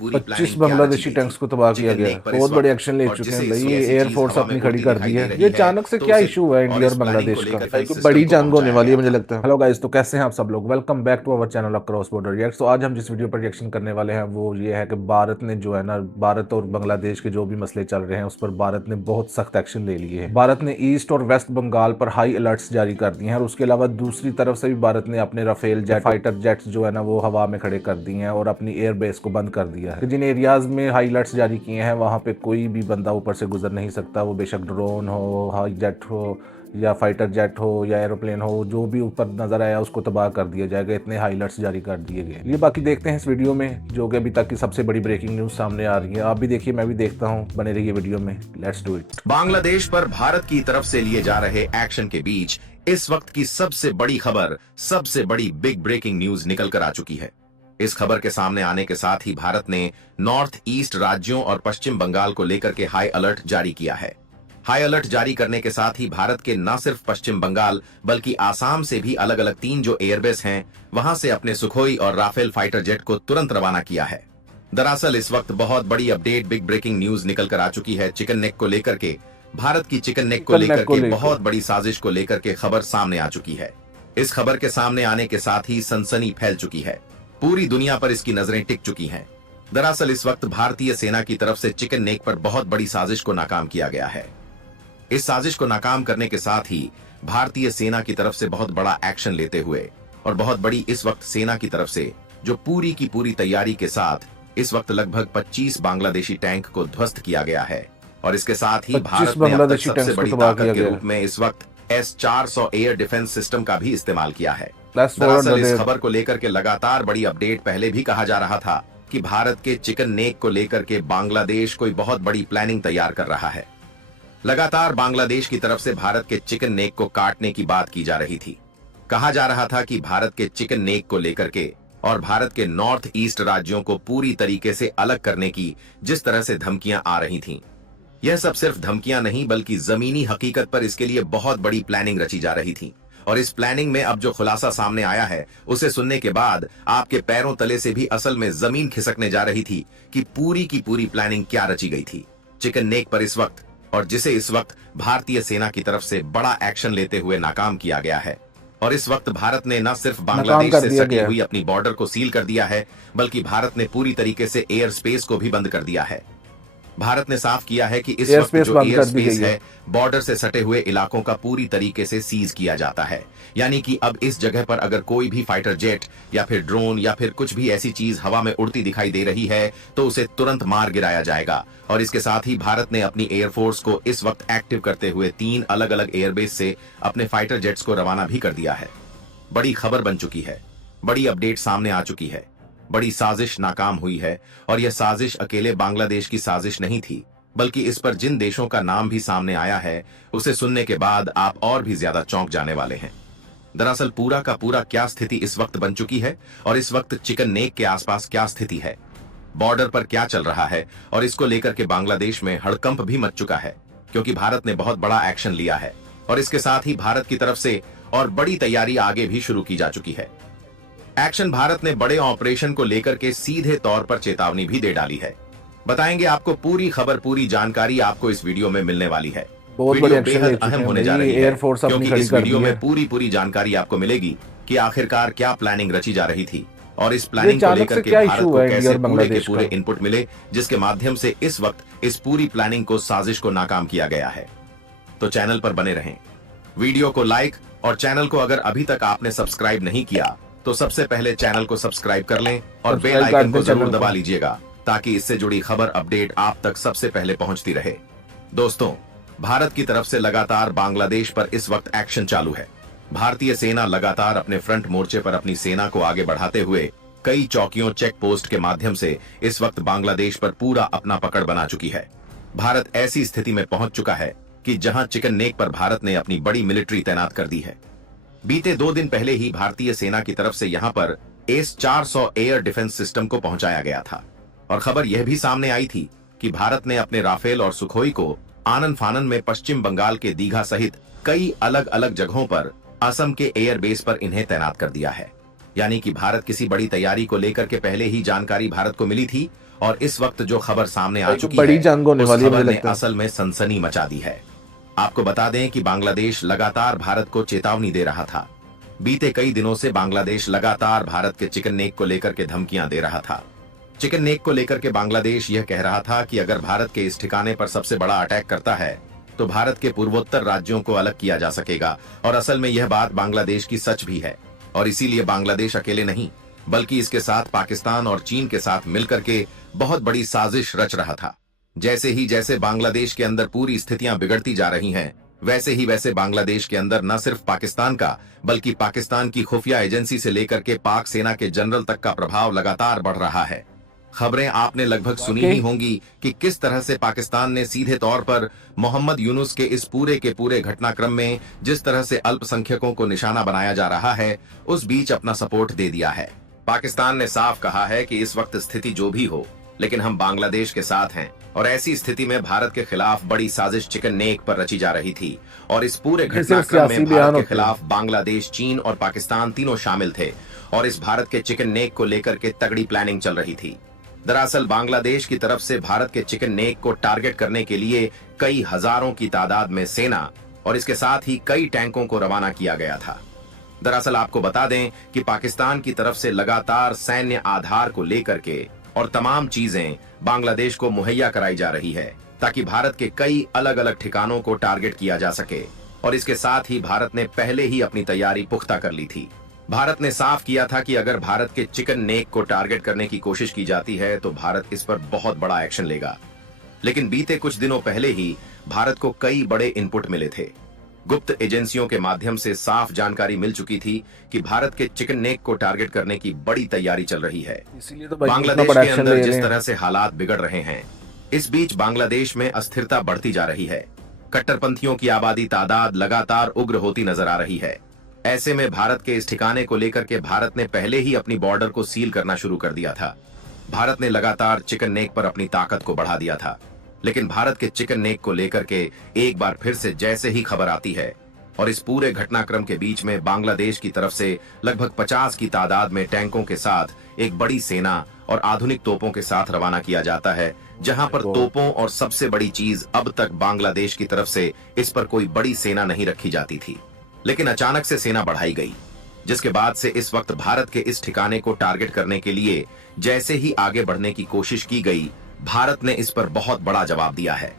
पूरी 25 प्लानिंग क्या रची बांग्लादेशी गई टैंक्स थी को तबाह किया चिकन गया नेक है। पर इस बहुत बड़े वक्त। एक्शन ले और चुके जिसे हैं इस भाई, वैसी चीज एयरफोर्स हवा में अपनी खड़ी उड़ती कर दी दिखाई दे है। ये रही है अचानक से तो क्या उसे इशू है और इंडिया और इस प्लानिंग को बांग्लादेश का लेकर भाई? के कोई सिस्टम बड़ी को जंग होने पहुंचाया वाली है गया मुझे था। लगता है। हेलो गाइस, तो कैसे हैं आप सब लोग? Welcome back to our channel across border react. तो आज हम जिस वीडियो पर रिएक्शन करने वाले हैं वो ये है कि भारत ने जो है ना, भारत और बांग्लादेश के जो भी मसले चल रहे हैं उस पर भारत ने बहुत सख्त एक्शन ले लिए हैं। भारत ने ईस्ट और वेस्ट बंगाल पर हाई अलर्ट्स जारी कर दिए हैं और उसके अलावा दूसरी तरफ से भी भारत ने अपने राफेल जेट फाइटर जेट्स जो है ना वो हवा में खड़े कर दिए हैं और अपनी एयर बेस को बंद कर दिया है। जिन एरियाज में हाई अलर्ट्स जारी किए हैं वहां पे कोई भी बंदा ऊपर से गुजर नहीं सकता, वो बेशक ड्रोन हो, हाई जेट हो या फाइटर जेट हो या एरोप्लेन हो, जो भी ऊपर नजर आया उसको तबाह कर दिया जाएगा। इतने हाई अलर्ट्स जारी कर दिए गए। ये बाकी देखते हैं इस वीडियो में, जो कि अभी तक की सबसे बड़ी ब्रेकिंग न्यूज सामने आ रही है। आप भी देखिए, मैं भी देखता हूँ, बने रहिए वीडियो में। Let's do it. बांग्लादेश पर भारत की तरफ से लिए जा रहे एक्शन के बीच इस वक्त की सबसे बड़ी खबर, सबसे बड़ी बिग ब्रेकिंग न्यूज निकल कर आ चुकी है। इस खबर के सामने आने के साथ ही भारत ने नॉर्थ ईस्ट राज्यों और पश्चिम बंगाल को लेकर के हाई अलर्ट जारी किया है। हाई अलर्ट जारी करने के साथ ही भारत के न सिर्फ पश्चिम बंगाल बल्कि आसाम से भी अलग अलग 3 जो एयरबेस हैं वहां से अपने सुखोई और राफेल फाइटर जेट को तुरंत रवाना किया है। दरअसल इस वक्त बहुत बड़ी अपडेट, बिग ब्रेकिंग न्यूज निकल कर आ चुकी है चिकन नेक को लेकर के। भारत की चिकन नेक को लेकर के बहुत बड़ी साजिश को लेकर के खबर सामने आ चुकी है। इस खबर के सामने आने के साथ ही सनसनी फैल चुकी है। पूरी दुनिया पर इसकी नजरें टिक चुकी हैं। दरअसल इस वक्त भारतीय सेना की तरफ से चिकन नेक पर बहुत बड़ी साजिश को नाकाम किया गया है। इस साजिश को नाकाम करने के साथ ही भारतीय सेना की तरफ से बहुत बड़ा एक्शन लेते हुए और बहुत बड़ी इस वक्त सेना की तरफ से जो पूरी की पूरी तैयारी के साथ इस वक्त लगभग 25 बांग्लादेशी टैंक को ध्वस्त किया गया है। और इसके साथ ही भारत ने अब तक सबसे बड़ी ताकत के रूप में इस वक्त S-400 एयर डिफेंस सिस्टम का भी इस्तेमाल किया है। दरअसल इस खबर को लेकर के लगातार बड़ी अपडेट पहले भी कहा जा रहा था कि भारत के चिकन नेक को लेकर के बांग्लादेश कोई बहुत बड़ी प्लानिंग तैयार कर रहा है। लगातार बांग्लादेश की तरफ से भारत के चिकन नेक को काटने की बात की जा रही थी। कहा जा रहा था कि भारत के चिकन नेक को लेकर के और भारत के नॉर्थ ईस्ट राज्यों को पूरी तरीके से अलग करने की जिस तरह से धमकियां आ रही थीं, यह सब सिर्फ धमकियां नहीं बल्कि जमीनी हकीकत पर इसके लिए बहुत बड़ी प्लानिंग रची जा रही थी। और इस प्लानिंग में अब जो खुलासा सामने आया है उसे सुनने के बाद आपके पैरों तले से भी असल में जमीन खिसकने जा रही थी कि पूरी की पूरी प्लानिंग क्या रची गई थी चिकन नेक पर इस वक्त, और जिसे इस वक्त भारतीय सेना की तरफ से बड़ा एक्शन लेते हुए नाकाम किया गया है। और इस वक्त भारत ने न सिर्फ बांग्लादेश से सटी हुई अपनी बॉर्डर को सील कर दिया है बल्कि भारत ने पूरी तरीके से एयर स्पेस को भी बंद कर दिया है। भारत ने साफ किया है कि इस वक्त जो एयर स्पेस है बॉर्डर से सटे हुए इलाकों का पूरी तरीके से सीज किया जाता है। यानी कि अब इस जगह पर अगर कोई भी फाइटर जेट या फिर ड्रोन या फिर कुछ भी ऐसी चीज हवा में उड़ती दिखाई दे रही है तो उसे तुरंत मार गिराया जाएगा। और इसके साथ ही भारत ने अपनी एयरफोर्स को इस वक्त एक्टिव करते हुए 3 अलग अलग एयरबेस से अपने फाइटर जेट्स को रवाना भी कर दिया है। बड़ी खबर बन चुकी है, बड़ी अपडेट सामने आ चुकी है, बड़ी साजिश नाकाम हुई है। और यह साजिश अकेले बांग्लादेश की साजिश नहीं थी बल्कि इस पर जिन देशों का नाम भी सामने आया है उसे सुनने के बाद आप और भी ज्यादा चौंक जाने वाले हैं। दरअसल पूरा का पूरा क्या स्थिति इस वक्त बन चुकी है और इस वक्त चिकन नेक के आसपास क्या स्थिति है, बॉर्डर पर क्या चल रहा है, और इसको लेकर के बांग्लादेश में हड़कंप भी मच चुका है क्योंकि भारत ने बहुत बड़ा एक्शन लिया है। और इसके साथ ही भारत की तरफ से और बड़ी तैयारी आगे भी शुरू की जा चुकी है। एक्शन भारत ने बड़े ऑपरेशन को लेकर के सीधे तौर पर चेतावनी भी दे डाली है। बताएंगे आपको पूरी खबर, पूरी जानकारी आपको इस वीडियो में मिलने वाली है। वीडियो बेहद अहम होने जा रही है क्योंकि इस वीडियो में पूरी जानकारी आपको मिलेगी कि आखिरकार क्या प्लानिंग रची जा रही थी और इस प्लानिंग को लेकर के भारत को कैसे पूरे के पूरे इनपुट मिले जिसके माध्यम से इस वक्त इस पूरी प्लानिंग को, साजिश को नाकाम किया गया है। तो चैनल पर बने रहें, वीडियो को लाइक और चैनल को अगर अभी तक आपने सब्सक्राइब नहीं किया तो सबसे पहले चैनल को सब्सक्राइब कर लें और बेल आइकन को जरूर दबा लीजिएगा ताकि इससे जुड़ी खबर अपडेट आप तक सबसे पहले पहुंचती रहे। दोस्तों, भारत की तरफ से लगातार बांग्लादेश पर इस वक्त एक्शन चालू है। भारतीय सेना लगातार अपने फ्रंट मोर्चे पर अपनी सेना को आगे बढ़ाते हुए कई चौकियों, चेक पोस्ट के माध्यम से इस वक्त बांग्लादेश पर पूरा अपना पकड़ बना चुकी है। भारत ऐसी स्थिति में पहुंच चुका है कि जहां चिकन नेक पर भारत ने अपनी बड़ी मिलिट्री तैनात कर दी है। बीते 2 दिन पहले ही भारतीय सेना की तरफ से यहां पर S-400 एयर डिफेंस सिस्टम को पहुंचाया गया था और खबर यह भी सामने आई थी कि भारत ने अपने राफेल और सुखोई को आनन फानन में पश्चिम बंगाल के दीघा सहित कई अलग अलग जगहों पर असम के एयर बेस पर इन्हें तैनात कर दिया है। यानी कि भारत किसी बड़ी तैयारी को लेकर के पहले ही जानकारी भारत को मिली थी और इस वक्त जो खबर सामने आ एक चुकी बड़ी है, जंग होने उस वाली है खबर मुझे ने लगता है। असल में सनसनी मचा दी है। आपको बता दें कि बांग्लादेश लगातार भारत को चेतावनी दे रहा था। बीते कई दिनों से बांग्लादेश लगातार भारत के चिकन नेक को लेकर के धमकियां दे रहा था। चिकन नेक को लेकर के बांग्लादेश यह कह रहा था कि अगर भारत के इस ठिकाने पर सबसे बड़ा अटैक करता है तो भारत के पूर्वोत्तर राज्यों को अलग किया जा सकेगा। और असल में यह बात बांग्लादेश की सच भी है, और इसीलिए बांग्लादेश अकेले नहीं बल्कि इसके साथ पाकिस्तान और चीन के साथ मिलकर के बहुत बड़ी साजिश रच रहा था। जैसे बांग्लादेश के अंदर पूरी स्थितियां बिगड़ती जा रही हैं, वैसे बांग्लादेश के अंदर न सिर्फ पाकिस्तान का बल्कि पाकिस्तान की खुफिया एजेंसी से लेकर के पाक सेना के जनरल तक का प्रभाव लगातार बढ़ रहा है। खबरें आपने लगभग सुनी ही होंगी कि किस तरह से पाकिस्तान ने सीधे तौर पर मोहम्मद यूनुस के इस पूरे घटनाक्रम में जिस तरह से अल्पसंख्यकों को निशाना बनाया जा रहा है, उस बीच अपना सपोर्ट दे दिया है। पाकिस्तान ने साफ कहा है कि इस वक्त स्थिति जो भी हो, लेकिन हम बांग्लादेश के साथ हैं। और ऐसी स्थिति में भारत के खिलाफ बड़ी साजिश चिकन नेक पर रची जा रही थी, और इस पूरे घटनाक्रम में भारत के खिलाफ बांग्लादेश, चीन और पाकिस्तान तीनों शामिल थे, और इस भारत के चिकन नेक को लेकर के तगड़ी प्लानिंग चल रही थी। दरअसल बांग्लादेश की तरफ से भारत के चिकन नेक को टारगेट करने के लिए कई हजारों की तादाद में सेना और इसके साथ ही कई टैंकों को रवाना किया गया था। दरअसल आपको बता दें कि पाकिस्तान की तरफ से लगातार सैन्य आधार को लेकर के और तमाम चीजें बांग्लादेश को मुहैया कराई जा रही है, ताकि भारत के कई अलग अलग ठिकानों को टारगेट किया जा सके। और इसके साथ ही भारत ने पहले ही अपनी तैयारी पुख्ता कर ली थी। भारत ने साफ किया था कि अगर भारत के चिकन नेक को टारगेट करने की कोशिश की जाती है तो भारत इस पर बहुत बड़ा एक्शन लेगा। लेकिन बीते कुछ दिनों पहले ही भारत को कई बड़े इनपुट मिले थे। गुप्त एजेंसियों के माध्यम से साफ जानकारी मिल चुकी थी कि भारत के चिकन नेक को टारगेट करने की बड़ी तैयारी चल रही है। इसीलिए तो बांग्लादेश के अंदर जिस तरह से हालात बिगड़ रहे हैं, इस बीच बांग्लादेश में अस्थिरता बढ़ती जा रही है। कट्टरपंथियों की आबादी तादाद लगातार उग्र होती नजर आ रही है। ऐसे में भारत के इस ठिकाने को लेकर के भारत ने पहले ही अपनी बॉर्डर को सील करना शुरू कर दिया था। भारत ने लगातार चिकन नेक पर अपनी ताकत को बढ़ा दिया था। लेकिन भारत के चिकन नेक को लेकर के एक बार फिर से जैसे ही खबर आती है और इस पूरे घटनाक्रम के बीच में बांग्लादेश की तरफ से लगभग 50 की तादाद में टैंकों के साथ एक बड़ी सेना और आधुनिक तोपों के साथ रवाना किया जाता है, जहां पर तोपों और सबसे बड़ी चीज अब तक बांग्लादेश की तरफ से इस पर कोई बड़ी सेना नहीं रखी जाती थी। लेकिन अचानक से सेना बढ़ाई गई, जिसके बाद से इस वक्त भारत के इस ठिकाने को टारगेट करने के लिए जैसे ही आगे बढ़ने की कोशिश की गई, भारत ने इस पर बहुत बड़ा जवाब दिया है।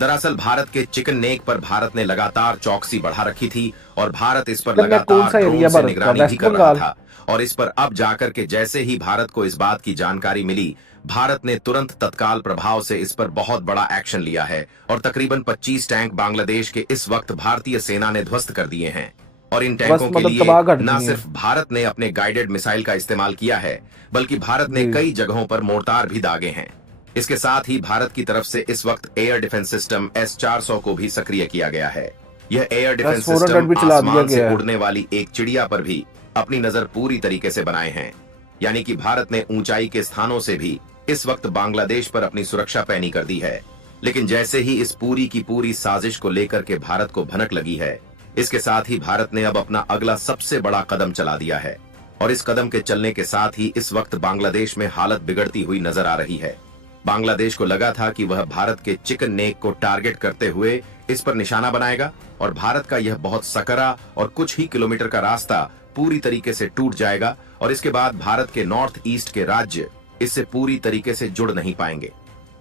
दरअसल भारत के चिकन नेक पर भारत ने लगातार चौकसी बढ़ा रखी थी और भारत इस पर लगातार ड्रोन से निगरानी भी कर रहा था। और इस पर अब जाकर के जैसे ही भारत को इस बात की जानकारी मिली, भारत ने तुरंत तत्काल प्रभाव से इस पर बहुत बड़ा एक्शन लिया है और तकरीबन 25 टैंक बांग्लादेश के इस वक्त भारतीय सेना ने ध्वस्त कर दिए हैं। और इन टैंकों के लिए न सिर्फ भारत ने अपने गाइडेड मिसाइल का इस्तेमाल किया है, बल्कि भारत ने कई जगहों पर मोर्टार भी दागे हैं। इसके साथ ही भारत की तरफ से इस वक्त एयर डिफेंस सिस्टम S-400 को भी सक्रिय किया गया है। यह एयर डिफेंस सिस्टम आसमान से उड़ने वाली एक चिड़िया पर भी अपनी नजर पूरी तरीके से बनाए हैं। यानी कि भारत ने ऊंचाई के स्थानों से भी इस वक्त बांग्लादेश पर अपनी सुरक्षा पैनी कर दी है। लेकिन जैसे ही इस पूरी की पूरी साजिश को लेकर के भारत को भनक लगी है, इसके साथ ही भारत ने अब अपना अगला सबसे बड़ा कदम चला दिया है। और इस कदम के चलने के साथ ही इस वक्त बांग्लादेश में हालत बिगड़ती हुई नजर आ रही है। बांग्लादेश को लगा था कि वह भारत के चिकन नेक को टारगेट करते हुए इस पर निशाना बनाएगा और भारत का यह बहुत सकरा और कुछ ही किलोमीटर का रास्ता पूरी तरीके से टूट जाएगा और इसके बाद भारत के नॉर्थ ईस्ट के राज्य इससे पूरी तरीके से जुड़ नहीं पाएंगे।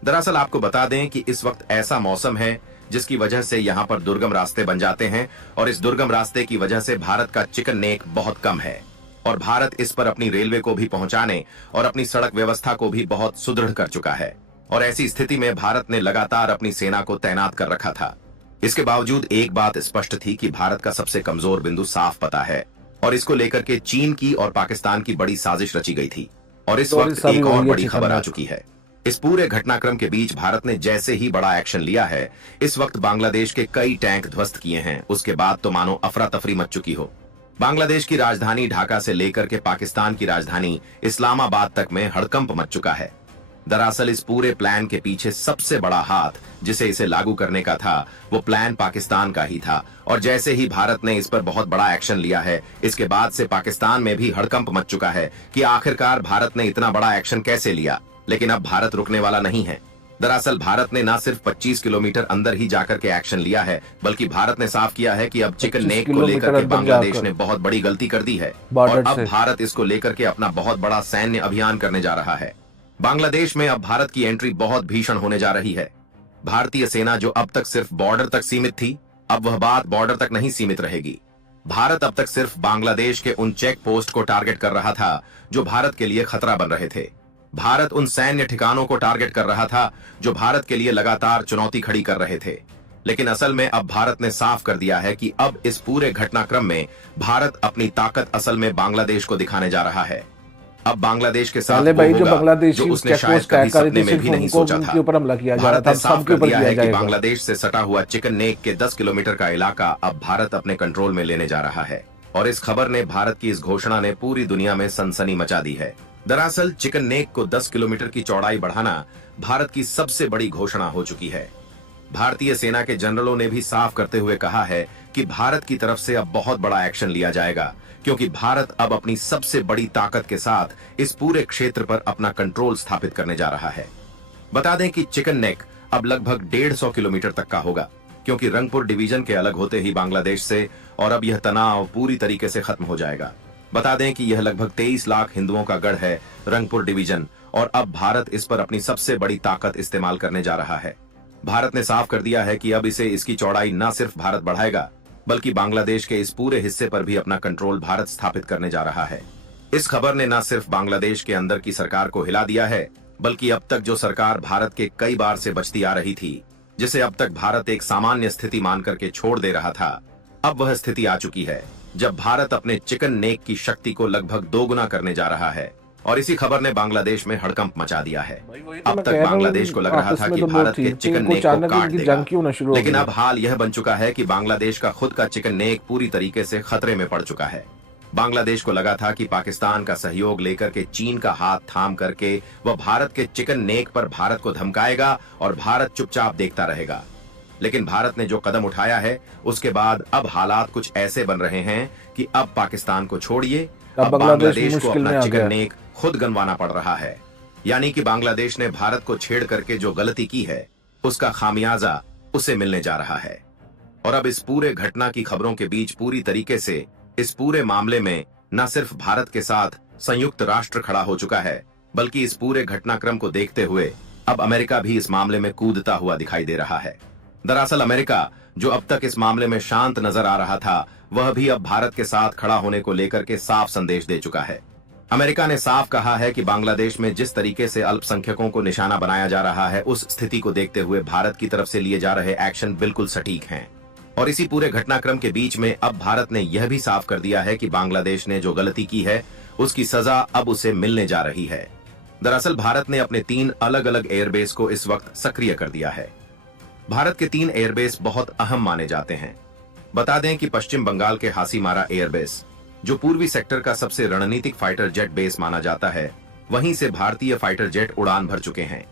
दरअसल आपको बता दें कि इस वक्त ऐसा मौसम है जिसकी वजह से यहाँ पर दुर्गम रास्ते बन जाते हैं और इस दुर्गम रास्ते की वजह से भारत का चिकन नेक बहुत कम है और भारत इस पर अपनी रेलवे को भी पहुंचाने और अपनी सड़क व्यवस्था को भी बहुत सुदृढ़ कर चुका है। और ऐसी स्थिति में भारत ने लगातार अपनी सेना को तैनात कर रखा था। इसके बावजूद एक बात स्पष्ट थी कि भारत का सबसे कमजोर बिंदु साफ पता है और इसको लेकर के चीन की और पाकिस्तान की बड़ी साजिश रची गई थी। और इस वक्त एक और बड़ी खबर आ चुकी है। इस पूरे घटनाक्रम के बीच भारत ने जैसे ही बड़ा एक्शन लिया है, इस वक्त बांग्लादेश के कई टैंक ध्वस्त किए हैं। उसके बाद तो मानो अफरा तफरी मच चुकी हो। बांग्लादेश की राजधानी ढाका से लेकर के पाकिस्तान की राजधानी इस्लामाबाद तक में हड़कंप मच चुका है। दरअसल इस पूरे प्लान के पीछे सबसे बड़ा हाथ जिसे इसे लागू करने का था, वो प्लान पाकिस्तान का ही था। और जैसे ही भारत ने इस पर बहुत बड़ा एक्शन लिया है, इसके बाद से पाकिस्तान में भी हड़कंप मच चुका है कि आखिरकार भारत ने इतना बड़ा एक्शन कैसे लिया। लेकिन अब भारत रुकने वाला नहीं है। दरअसल भारत ने न सिर्फ 25 किलोमीटर अंदर ही जाकर के एक्शन लिया है, बल्कि भारत ने साफ किया है कि अब चिकन 25 नेक को लेकर किलोमीटर के अंदर बांग्लादेश जाकर ने बहुत बड़ी गलती कर दी है और बॉर्डर अब से। भारत इसको लेकर के अपना बहुत बड़ा सैन्य अभियान करने जा रहा है। बांग्लादेश में अब भारत की एंट्री बहुत भीषण होने जा रही है। भारतीय सेना जो अब तक सिर्फ बॉर्डर तक सीमित थी, अब वह बात बॉर्डर तक नहीं सीमित रहेगी। भारत अब तक सिर्फ बांग्लादेश के उन चेक पोस्ट को टारगेट कर रहा था जो भारत के लिए खतरा बन रहे थे। भारत उन सैन्य ठिकानों को टारगेट कर रहा था जो भारत के लिए लगातार चुनौती खड़ी कर रहे थे। लेकिन असल में अब भारत ने साफ कर दिया है कि अब इस पूरे घटनाक्रम में भारत अपनी ताकत असल में बांग्लादेश को दिखाने जा रहा है। अब बांग्लादेश के साथ पहले वो भाई जो होगा बांग्लादेशी जो उसने चेक शायद पोस्ट तय कभी करी सपने थी, में सिर्फ भी नहीं उनको सोचा उनके था। ऊपर हमला किया जा रहा भारत था, ने अब साफ सबके कर ऊपर दिया किया है कि जाएगा। बांग्लादेश से सटा हुआ चिकन नेक के 10 किलोमीटर का इलाका अब भारत अपने कंट्रोल में लेने जा रहा है और इस खबर ने भारत की इस घोषणा ने पूरी दुनिया में सनसनी मचा दी है। दरअसल चिकन नेक को 10 किलोमीटर की चौड़ाई बढ़ाना भारत की सबसे बड़ी घोषणा हो चुकी है। भारतीय सेना के जनरलों ने भी साफ करते हुए कहा है कि भारत की तरफ से अब बहुत बड़ा एक्शन लिया जाएगा, क्योंकि भारत अब अपनी सबसे बड़ी ताकत के साथ इस पूरे क्षेत्र पर अपना कंट्रोल स्थापित करने जा रहा है। बता दें कि चिकन नेक अब लगभग 150 किलोमीटर तक का होगा, क्योंकि रंगपुर डिवीजन के अलग होते ही बांग्लादेश से और अब यह तनाव पूरी तरीके से खत्म हो जाएगा। बता दें कि यह लगभग 23 लाख हिंदुओं का गढ़ है रंगपुर डिवीजन और अब भारत इस पर अपनी सबसे बड़ी ताकत इस्तेमाल करने जा रहा है। भारत ने साफ कर दिया है कि अब इसे इसकी चौड़ाई न सिर्फ भारत बढ़ाएगा, बल्कि बांग्लादेश के इस पूरे हिस्से पर भी अपना कंट्रोल भारत स्थापित करने जा रहा है। इस खबर ने न सिर्फ बांग्लादेश के अंदर की सरकार को हिला दिया है, बल्कि अब तक जो सरकार भारत के कई बार से बचती आ रही थी, जिसे अब तक भारत एक सामान्य स्थिति मान करके छोड़ दे रहा था, अब वह स्थिति आ चुकी है जब भारत अपने चिकन नेक की शक्ति को लगभग दोगुना करने जा रहा है और इसी खबर ने बांग्लादेश में हड़कंप मचा दिया है। अब तक बांग्लादेश को लग रहा था कि भारत के चिकन नेक को काट देगा, लेकिन अब हाल यह बन चुका है कि बांग्लादेश का खुद का चिकन नेक पूरी तरीके से खतरे में पड़ चुका है। बांग्लादेश को लगा था कि पाकिस्तान का सहयोग लेकर के चीन का हाथ थाम करके वह भारत के चिकन नेक पर भारत को धमकाएगा और भारत चुपचाप देखता रहेगा। लेकिन भारत ने जो कदम उठाया है उसके बाद अब हालात कुछ ऐसे बन रहे हैं कि अब पाकिस्तान को छोड़िए, अब बांग्लादेश को अपना चिकन नेक खुद गंवाना पड़ रहा है। यानी कि बांग्लादेश ने भारत को छेड़ करके जो गलती की है उसका खामियाजा उसे मिलने जा रहा है। और अब इस पूरे घटना की खबरों के बीच पूरी तरीके से इस पूरे मामले में न सिर्फ भारत के साथ संयुक्त राष्ट्र खड़ा हो चुका है, बल्कि इस पूरे घटनाक्रम को देखते हुए अब अमेरिका भी इस मामले में कूदता हुआ दिखाई दे रहा है। दरअसल अमेरिका जो अब तक इस मामले में शांत नजर आ रहा था, वह भी अब भारत के साथ खड़ा होने को लेकर के साफ संदेश दे चुका है। अमेरिका ने साफ कहा है कि बांग्लादेश में जिस तरीके से अल्पसंख्यकों को निशाना बनाया जा रहा है, उस स्थिति को देखते हुए भारत की तरफ से लिए जा रहे एक्शन बिल्कुल सटीक हैं। और इसी पूरे घटनाक्रम के बीच में अब भारत ने यह भी साफ कर दिया है कि बांग्लादेश ने जो गलती की है उसकी सजा अब उसे मिलने जा रही है। दरअसल भारत ने अपने 3 अलग अलग एयरबेस को इस वक्त सक्रिय कर दिया है। भारत के 3 एयरबेस बहुत अहम माने जाते हैं। बता दें कि पश्चिम बंगाल के हासीमारा एयरबेस, जो पूर्वी सेक्टर का सबसे रणनीतिक फाइटर जेट बेस माना जाता है, वहीं से भारतीय फाइटर जेट उड़ान भर चुके हैं।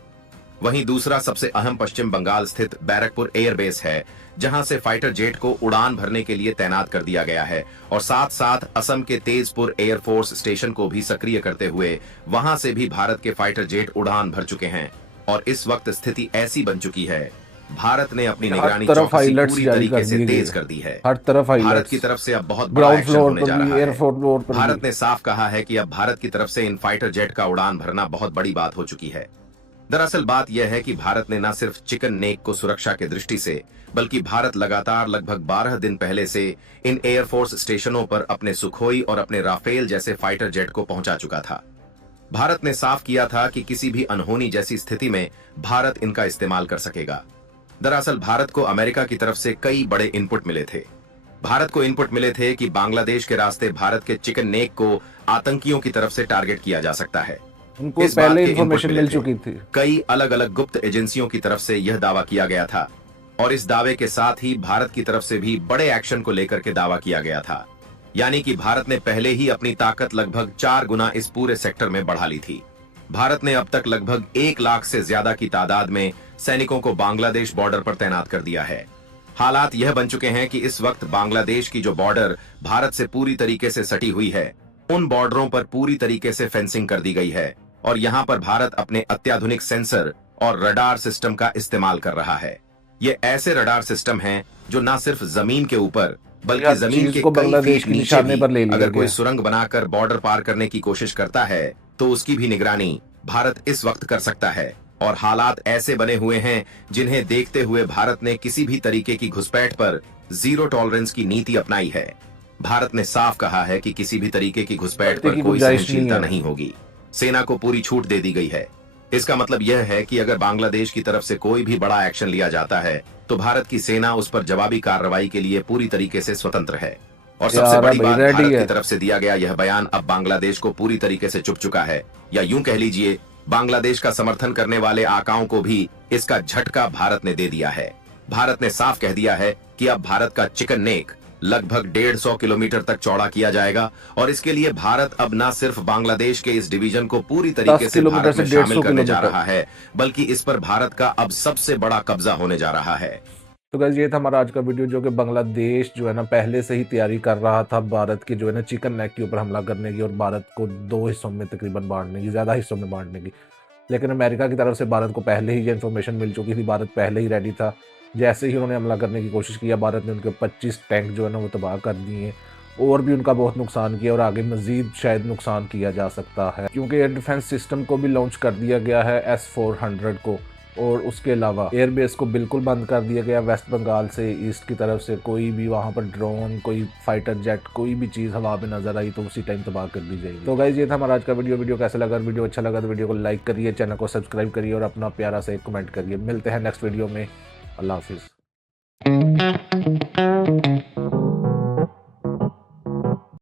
वहीं दूसरा सबसे अहम पश्चिम बंगाल स्थित बैरकपुर एयरबेस है, जहां से फाइटर जेट को उड़ान भरने के लिए तैनात कर दिया गया है और साथ साथ असम के तेजपुर एयरफोर्स स्टेशन को भी सक्रिय करते हुए वहां से भी भारत के फाइटर जेट उड़ान भर चुके हैं। और इस वक्त स्थिति ऐसी बन चुकी है, भारत ने अपनी निगरानी चौकसी पूरी तरीके से तेज कर दी है। हर तरफ भारत की तरफ से अब बहुत बड़ा एक्शन होने जा रहा है। भारत ने साफ कहा है कि अब भारत की तरफ से इन फाइटर जेट का उड़ान भरना बहुत बड़ी बात हो चुकी है। दरअसल बात यह है कि भारत ने न सिर्फ चिकन नेक को सुरक्षा की दृष्टि से, बल्कि भारत लगातार लगभग 12 दिन पहले से इन एयरफोर्स स्टेशनों पर अपने सुखोई और अपने राफेल जैसे फाइटर जेट को पहुंचा चुका था। भारत ने साफ किया था कि किसी भी अनहोनी जैसी स्थिति में भारत इनका इस्तेमाल कर सकेगा। दरअसल भारत को अमेरिका की तरफ से कई बड़े इनपुट मिले थे। भारत को इनपुट मिले थे कि बांग्लादेश के रास्ते भारत के चिकन नेक को आतंकियों की तरफ से टारगेट किया जा सकता है। उनको पहले इंफॉर्मेशन मिल चुकी थी। कई अलग अलग गुप्त एजेंसियों की तरफ से यह दावा किया गया था और इस दावे के साथ ही भारत की तरफ से भी बड़े एक्शन को लेकर के दावा किया गया था। यानी कि भारत ने पहले ही अपनी ताकत लगभग 4 गुना इस पूरे सेक्टर में बढ़ा ली थी। भारत ने अब तक लगभग 1 लाख से ज्यादा की तादाद में सैनिकों को बांग्लादेश बॉर्डर पर तैनात कर दिया है। हालात यह बन चुके हैं कि इस वक्त बांग्लादेश की जो बॉर्डर भारत से पूरी तरीके से सटी हुई है, उन बॉर्डरों पर पूरी तरीके से फेंसिंग कर दी गई है और यहाँ पर भारत अपने अत्याधुनिक सेंसर और रडार सिस्टम का इस्तेमाल कर रहा है। ये ऐसे रडार सिस्टम हैं जो न सिर्फ जमीन के ऊपर बल्कि जमीन के कई बांग्लादेश फीट के नीचे निशाने पर ले भी लिया अगर कोई गया। सुरंग बनाकर बॉर्डर पार करने की कोशिश करता है तो उसकी भी निगरानी भारत इस वक्त कर सकता है। और हालात ऐसे बने हुए हैं जिन्हें देखते हुए भारत ने किसी भी तरीके की घुसपैठ पर जीरो टॉलरेंस की नीति अपनाई है। भारत ने साफ कहा है कि किसी भी तरीके की घुसपैठ पर कोई सहनशीलता नहीं होगी। सेना को पूरी छूट दे दी गई है। इसका मतलब यह है कि अगर बांग्लादेश की तरफ से कोई भी बड़ा एक्शन लिया जाता है तो भारत की सेना उस पर जवाबी कार्रवाई के लिए पूरी तरीके से स्वतंत्र है। और सबसे बड़ी बात, भारत की तरफ से दिया गया यह बयान अब बांग्लादेश को पूरी तरीके से चुप चुका है, या यूं कह लीजिए बांग्लादेश का समर्थन करने वाले आकाओं को भी इसका झटका भारत ने दे दिया है। भारत ने साफ कह दिया है कि अब भारत का चिकन नेक लगभग 150 किलोमीटर तक चौड़ा किया जाएगा और इसके लिए भारत अब न सिर्फ बांग्लादेश के इस डिवीजन को पूरी तरीके से भारत में शामिल करने जा रहा है, बल्कि इस पर भारत का अब सबसे बड़ा कब्जा होने जा रहा है। तो गाइस ये था हमारा आज का वीडियो, जो कि बांग्लादेश जो है ना पहले से ही तैयारी कर रहा था भारत की जो है ना चिकन नेक के ऊपर हमला करने की और भारत को 2 हिस्सों में तकरीबन बांटने की, ज़्यादा हिस्सों में बांटने की। लेकिन अमेरिका की तरफ से भारत को पहले ही ये इन्फॉर्मेशन मिल चुकी थी, भारत पहले ही रेडी था। जैसे ही उन्होंने हमला करने की कोशिश किया, भारत ने उनके 25 टैंक जो है ना वो तबाह कर दिए और भी उनका बहुत नुकसान किया और आगे मजीद शायद नुकसान किया जा सकता है, क्योंकि एयर डिफेंस सिस्टम को भी लॉन्च कर दिया गया है S-400 को। और उसके अलावा एयरबेस को बिल्कुल बंद कर दिया गया वेस्ट बंगाल से ईस्ट की तरफ से। कोई भी वहाँ पर ड्रोन, कोई फाइटर जेट, कोई भी चीज़ हवा में नजर आई तो उसी टाइम तबाह कर दी जाएगी। तो गाइज ये था हमारा आज का वीडियो कैसा लगा? वीडियो अच्छा लगा तो वीडियो को लाइक करिए, चैनल को सब्सक्राइब करिए और अपना प्यारा सा एक कमेंट करिए। मिलते हैं नेक्स्ट वीडियो में। अल्लाह हाफिज़।